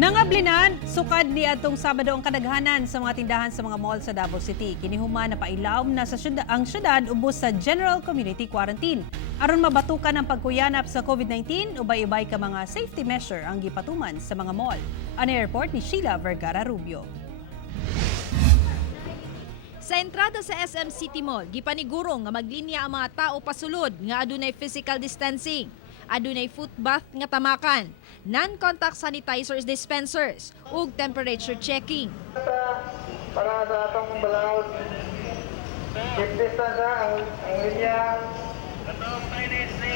Nangablinan, sukad ni atong Sabado ang kadaghanan sa mga tindahan sa mga mall sa Davao City. Kinihuman na pailawom na ang syudad ubos sa General Community Quarantine. Aron mabatukan ang pagkuyanap sa COVID-19, ubay-ubay ka mga safety measure ang gipatuman sa mga mall. Ang airport ni Sheila Vergara Rubio. Sa entrada sa SM City Mall, gipanigurong nga maglinya ang mga tao pasulod nga adunay physical distancing. Adunay foot bath nga tamakan, non-contact sanitizers dispensers, ug temperature checking. Para sa atong balaod, keep distance ang linya,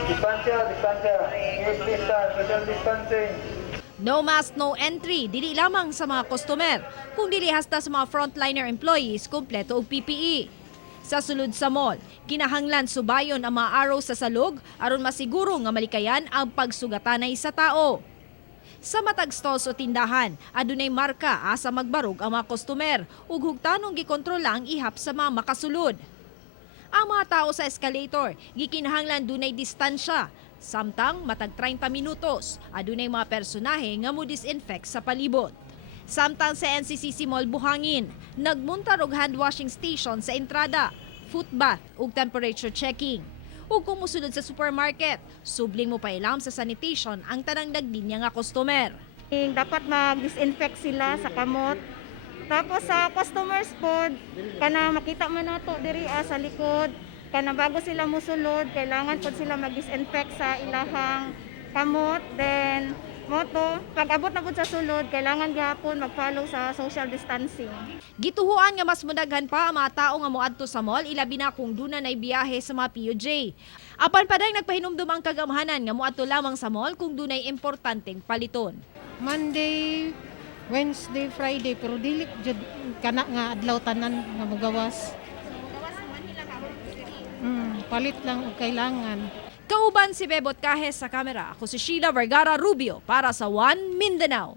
distansya, keep distance, social distancing. No mask, no entry, dili lamang sa mga customer, kung dili hasta sa mga frontliner employees kumpleto og PPE. Sa sulod sa mall, kinahanglan subayon ang mga araw sa salog aron masiguro nga malikayan ang pagsugatanay sa tao. Sa matag stalls o tindahan, adunay marka asa magbarog ang mga customer ug hugtanong gikontrola ang ihap sa mga makasulod. Ang mga tao sa escalator, gikinahanglan dunay distansya. Samtang matag 30 minutos, adunay mga personahe nga mo disinfect sa palibot. Samtang sa NCCC Mall Buhangin, nagmuntar og hand washing station sa entrada, foot bath ug temperature checking. Ug kung musulod sa supermarket, subling mo pailam sa sanitation ang tanang nagdinya nga customer. Dapat mag-disinfect sila sa kamot. Tapos sa customers pod, kana makita man nato diri sa likod, kana bago sila musulod, kailangan pod sila mag-disinfect sa ilahang kamot. Then moto, pag abot na pod sa sulod, kailangan gyapon mag-follow sa social distancing. Gituhuan nga mas mudaghan pa ang mga tao nga moadto sa mall, ilabi na kung duna nay biyahe sa mga PUJ. Apan pa dahil nagpahinumdum ang kagamhanan nga moadto lamang sa mall kung dunay importanteng paliton. Monday, Wednesday, Friday, pero dili jud kana nga adlaw tanan nga magawas. Palit lang og kailangan. Kauban si Bebot Kahes sa kamera. Ako si Sheila Vergara Rubio para sa One Mindanao.